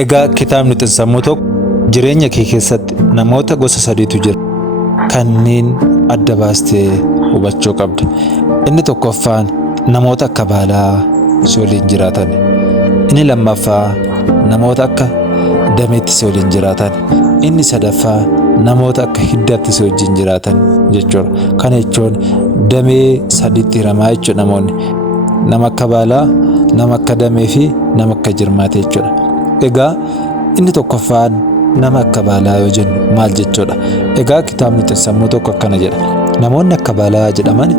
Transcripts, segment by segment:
Egaa kitaabni xiinsammuu tokko jireenya kee keessatti namoota gosa sadiitu jira kanneen adda baastee hubachuu qabda. Inni tokkoffaan namoota akka baalaa si waliin jiraatan. Inni lammaffaa namoota akka dameetti si waliin jiraatan. Inni sadaffaa namoota akka hiddaatti si wajjin jiraatan jechuudha. Kana jechuun damee sadiitti hiramaa jechuudha namoonni. Nama akka baalaa, nama akka damee fi nama akka jirmaate jechuudha. Egaa inni tokkoffaan nama akka baalaa yoo jennu maal jechuudha? Egaa kitaabni xiinsammuu tokko akkana jedha. Namoonni akka baalaa jedhaman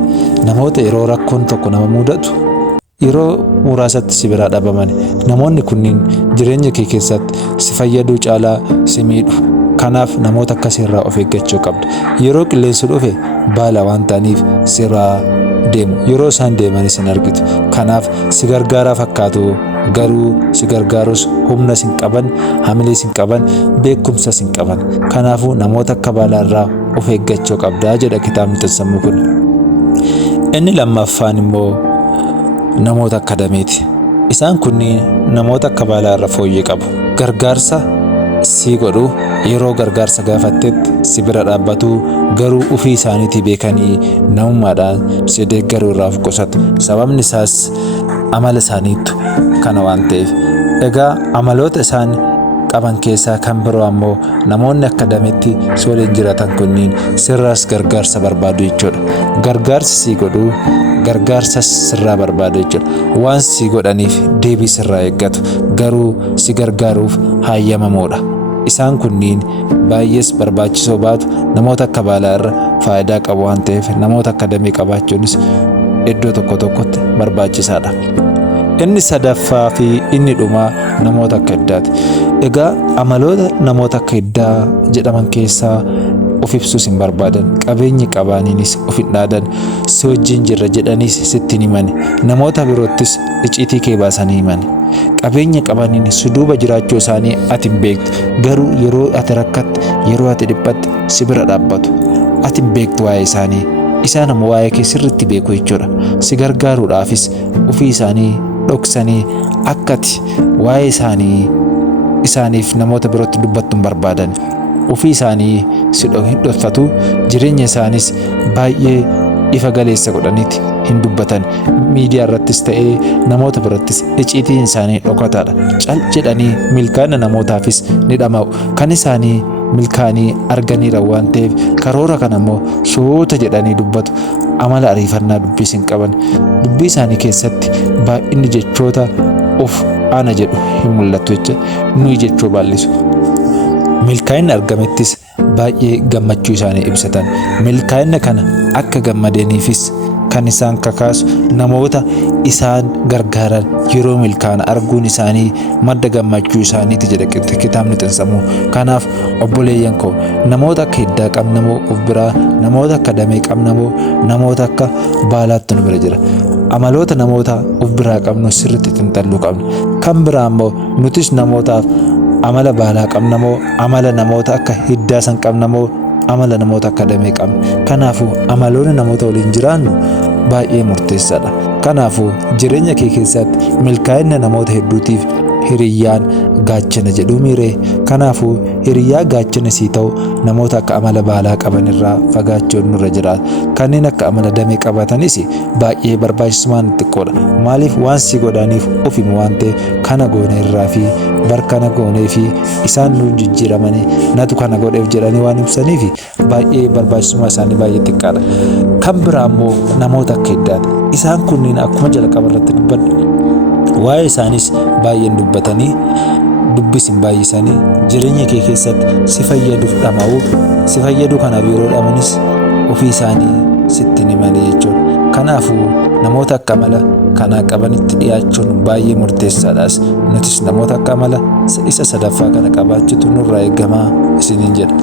namoota yeroo rakkoon tokko nama mudatu yeroo muraasatti si biraa dhabaman. Namoonni kunniin jireenya kee keessatti si fayyaduu caalaa si miidhu. Kanaaf namoota akkasiirraa of eeggachuu qabda. Yeroo qilleensi dhufe baala waan ta'aniif sirraa deemu. Yeroo isaan deemanis hin argitu. Kanaaf si gargaaraa fakkaatu garuu si gargaarus humna sin qaban, hamilee sin qaban, beekumsa sin qaban. Kanaafuu namoota akka baalaarraa of eeggachuu qabdaa jedha kitaabni xiinsammuu kun. Inni lammaffaan immoo namoota akka dameeti. Isaan kunniin namoota akka baalaarra fooyyee qabu. Gargaarsa si godhu yeroo gargaarsa gaafattetti si bira dhaabbatu garuu ofii isaaniitii beekanii namummaadhaan si deeggaruu irraa of qusatu. Sababni isaas amala isaaniitu kana waan ta'eef. Egaa amaloota isaan qaban keessaa kan biroo ammoo namoonni akka dameetti si waliin jiraatan kunniin sirraas gargaarsa barbaadu jechuudha. Gargaarsi si godhu gargaarsas sirraa barbaadu jechuudha. Waan si godhaniif deebii sirraa eeggatu garuu si gargaaruuf hayyamamoodha. Isaan kunniin baay'ees barbaachisoo baatu namoota akka baalaa irra faayidaa qabu waan ta'eef namoota akka damee qabaachuunis iddoo tokko tokkotti barbaachisaadha. Inni sadaffaa fi inni dhumaa namoota akka hiddaati. Egaa amaloota namoota akka hiddaa jedhaman keessaa of ibsuus hin barbaadan. Qabeenyi qabaaniinis of hin dhaadan. Si wajjin jirra jedhaniis sitti hin himani. Namoota biroottis icciitii kee baasanii himani. Qabeenya qabaniin si duuba jiraachuu isaanii ati hin beektu. Garuu yeroo ati rakkatte, yeroo ati dhiphatte si bira dhaabbatu. Ati hin beektu waa'ee isaanii. Isaan ammoo waa'ee kee sirriitti beeku jechuudha. Si gargaaruudhaafis ofii isaanii dhoksanii akkati waa'ee isaaniif namoota birootti dubbattu hin barbaadan. Ofii isaanii si dhokfatu, jireenya isaanis baay'ee ifa galeessa godhaniiti hin dubbatan. Miidiyaa irrattis ta'ee namoota birattis icciitiin isaanii dhokataadha. Cal jedhanii milkaa'ina namootaafis ni dhama'u. Kan isaanii milkaa'anii arganiira waan ta'eef karoora kana immoo suuta jedhanii dubbatu. Amala ariifannaa dubbiis hin qaban. Dubbii isaanii keessatti baay'inni jechoota of ana jedhu hin mul'atu jecha nuyi jechuu baay'isu. Milkaa'inni argamettis baay'ee gammachuu isaanii ibsatan. Milkaa'ina kana akka gammadaniifis kan isaan kakaasu namoota isaan gargaaran yeroo milkaa'ina arguun isaanii madda gammachuu isaaniiti jedha kitaabni xiinsammuu. Kanaaf obboleeyyan koo namoota akka hiddaa qabnamoo of biraa, namoota akka damee qabnamoo namoota akka baalaatti nu bira jira. Amaloota namoota of biraa qabnu sirriitti xiinxalluu qabna. Kan biraa immoo nutis namootaaf amala baalaa qabnamoo amala namoota akka hiddaa san qabnamoo amala namoota akka damee qabna. Kanaafuu amaloonni namoota waliin jiraannu baay'ee murteessaadha. Kanaafuu jireenya kee keessatti milkaa'ina namoota hedduutiif hiriyyaan gaachana jedhu miiree. Kanaafuu hiriyyaa gaachana sii ta'u namoota akka amala baalaa qaban irraa fagaachuun nurra jiraata. Kanneen akka amala damee qabatanis baay'ee barbaachisummaan xiqqoodha. Maaliif waan si godhaniif ofimu waan ta'e kana goone irraa fi barkana goonee fi isaan nu jijjiiramanii natu kana godheef jedhanii waan ibsaniif baay'ee barbaachisummaa isaanii baay'ee xiqqaadha. Kan biraa immoo namoota akka hiddaati. Isaan kunniin akkuma jalqaba irratti dubbadhu waa'ee isaanis baay'een dubbatanii dubbis hin baay'isanii jireenya kee keessatti si fayyaduuf dhama'u. Si fayyaduu kanaaf yeroo dhamanis ofii isaanii sitti himanii jechuudha. Kanaafuu namoota akka amala kanaa qabanitti dhiyaachuun baay'ee murteessaadhaas. Nutis namoota akka amala isa sadaffaa kana qabaachuutu nurraa eegamaa isiniin jedha.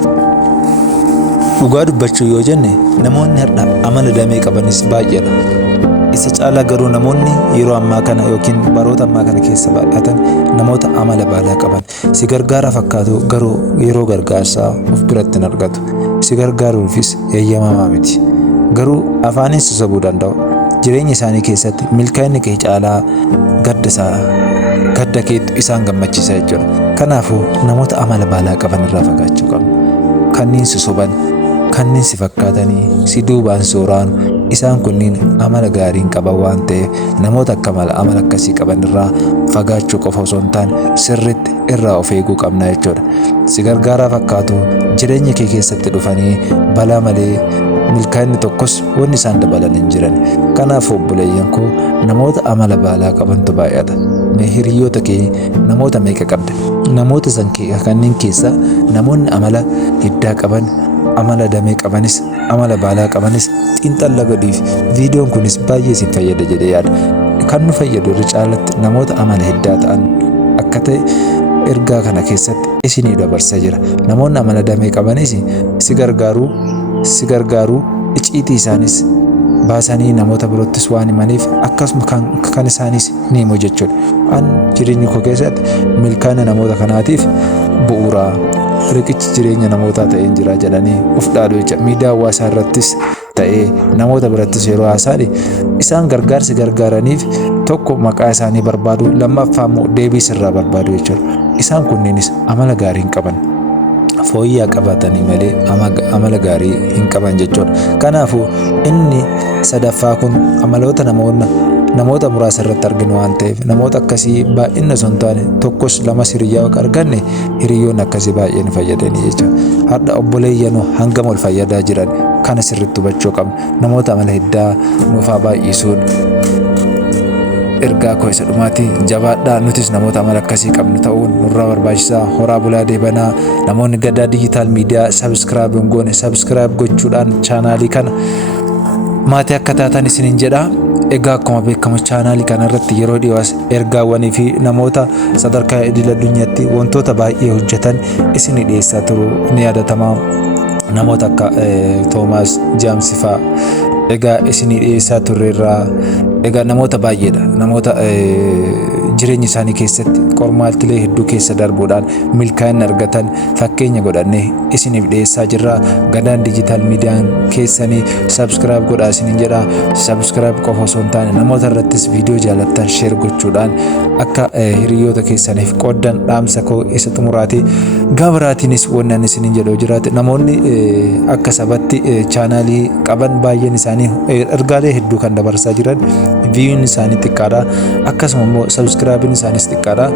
Dhugaa dubbachuu yoo jenne namoonni har'a amala damee qabanis baay'eedha. Isa caalaa garuu namoonni yeroo ammaa kana yookiin baroota ammaa kana keessa baay'atan namoota amala baalaa qaban. Si gargaara fakkaatu garuu yeroo gargaarsaa of biratti hin argatu. Si gargaaruufis eeyyamamaa miti. Garuu afaanis si sobuu danda'u. jireenya isaanii keessatti milkaa'inni kee caalaa gadda keetu isaan gammachiisa jechuudha. Kanaafuu namoota amala baalaa qaban irraa fagaachuu qabna. Kanneen si soban, kanneen si fakkaatanii si duubaan sooraan isaan kunniin amala gaarii hin qaban waan ta'eef namoota akka amala akkasii qaban irraa fagaachuu qofa osoo hin taane sirriitti irraa of eeguu qabna jechuudha. Si gargaaraa fakkaatu jireenya kee keessatti dhufanii balaa malee milkaa'inni tokkos wanni isaan dabalan hin jiran. Kanaaf obboleeyyan koo namoota amala baalaa qabantu baay'ata. Mee hiriyoota kee namoota meeqa qabda? Namoota san kanneen keessa namoonni amala hiddaa qaban, amala damee qabanis, amala baalaa qabanis xiinxalla godhiif. Viidiyoon kunis baay'ee isin fayyada jedhee yaada. Kan nu fayyadu irra caalatti namoota amala hiddaa ta'an akka ta'e ergaa kana keessatti isinii dabarsaa jira. Namoonni amala damee qabanis si gargaaruu icciitii isaanis baasanii namoota biroottis waan himaniif akkasuma kan isaanis ni himu jechuudha. An jireenya koo keessatti milkaa'ina namoota kanaatiif bu'uura riqichi jireenya namootaa ta'een jira jedhanii of dhaalu jecha miidiyaa hawaasaa irrattis ta'ee namoota birattis yeroo haasa'an isaan gargaarsi gargaaraniif tokko maqaa isaanii barbaadu, lammaffaa immoo deebii sirraa barbaadu jechuudha. Isaan kunneenis amala gaarii hin qaban. Fooyyaa qabatanii malee amala gaarii hin qaban jechuudha. Kanaafuu inni sadaffaa kun amaloota namoota muraasa irratti arginu waan ta'eef namoota akkasii baay'ina osoo hin taane tokkos lamas hiriyyaa akka arganne hiriyyoonni akkasii baay'ee nu fayyadanii jechuudha. Har'a obboleeyyanoo hangam ol fayyadaa jiran kana sirriitti hubachuu qabna. Namoota amala hiddaa nuufaa baay'isuun ergaa koo isa dhumaati. Jabaadhaa, nutis namoota amala akkasii qabnu ta'uun nurraa barbaachisaa. Horaa bulaa deebanaa. Namoonni Gadaa Digital Media subscribe hin goone subscribe gochuudhaan chaanaalii kana maatii akka taatan isiniin jedha. Egaa akkuma beekamu chaanaalii kana irratti yeroo dhiyoos ergaawwanii fi namoota sadarkaa idil addunyaatti wantoota baay'ee hojjetan isinii dhiyeessaa turu ni yaadatama. Namoota akka Toomaas Jaamsi fa'aa egaa isinii dhiyeessaa turreerraa. Egaa namoota baay'eedha. Namoota jireenya isaanii keessatti qormaaltilee hedduu keessa darbuudhaan milkaa'ina argatan fakkeenya godhannee isiniif dhiyeessaa jirra. Gadaan Digital Miidiyaan keessanii subscribe godhaa isiniin jedha. Subscribe qofa osoo hin taane namoota irrattis viidiyoo jaalattan share gochuudhaan akka hiriyoota keessaniif qooddan dhaamsa koo isa xumuraati. Gabiraatiinis wannan isiniin jedhoo jiraate namoonni akka sabatti chaanaalii qaban baay'een isaanii ergaalee hedduu kan dabarsaa jiran. Viiyuun isaanii xiqqaadha. Akkasuma immoo subscribe'n isaanis xiqqaadha.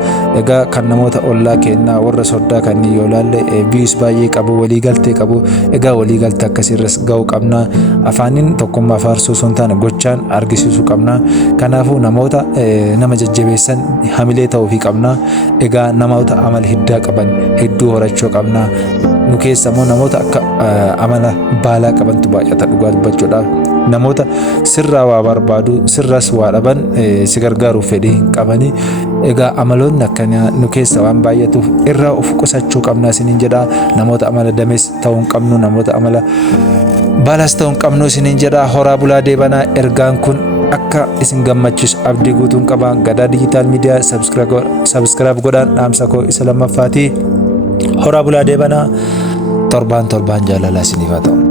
Egaa kan namoota ollaa kennaa warra soddaa kan yoo laalle viiyus baay'ee qabu, waliigaltee qabu. Egaa waliigaltee akkasiirras ga'uu qabna. Afaaniin tokkummaa faarsuu osoo hin taane gochaan argisiisuu qabna. Kanaafuu namoota nama jajjabeessan hamilee ta'uufii qabna. Egaa namoota amala hiddaa qaban hedduu horachuu qabna. Nu keessa immoo namoota akka amala baalaa qabantu baay'ata dhugaa dubbachuudhaaf. Namoota sirraa waa barbaadu sirras waa dhaban si gargaaruuf fedhii qabanii. Egaa amaloonni akkanaa nu keessa waan baay'atuuf irraa of qusachuu qabna isiniin jedha. Namoota amala damees ta'uu hin qabnu, namoota amala baalaas ta'uu hin qabnu isiniin jedha. Horaa bulaa deebanaa. Ergaan kun akka isin gammachiisu abdii guutuun qaba. Gadaa Digital Media subscribe godhaan dhaamsa koo isa lammaffaati. Horaa bulaa deebanaa. Torbaan jaalalaa isiniif haa ta'u.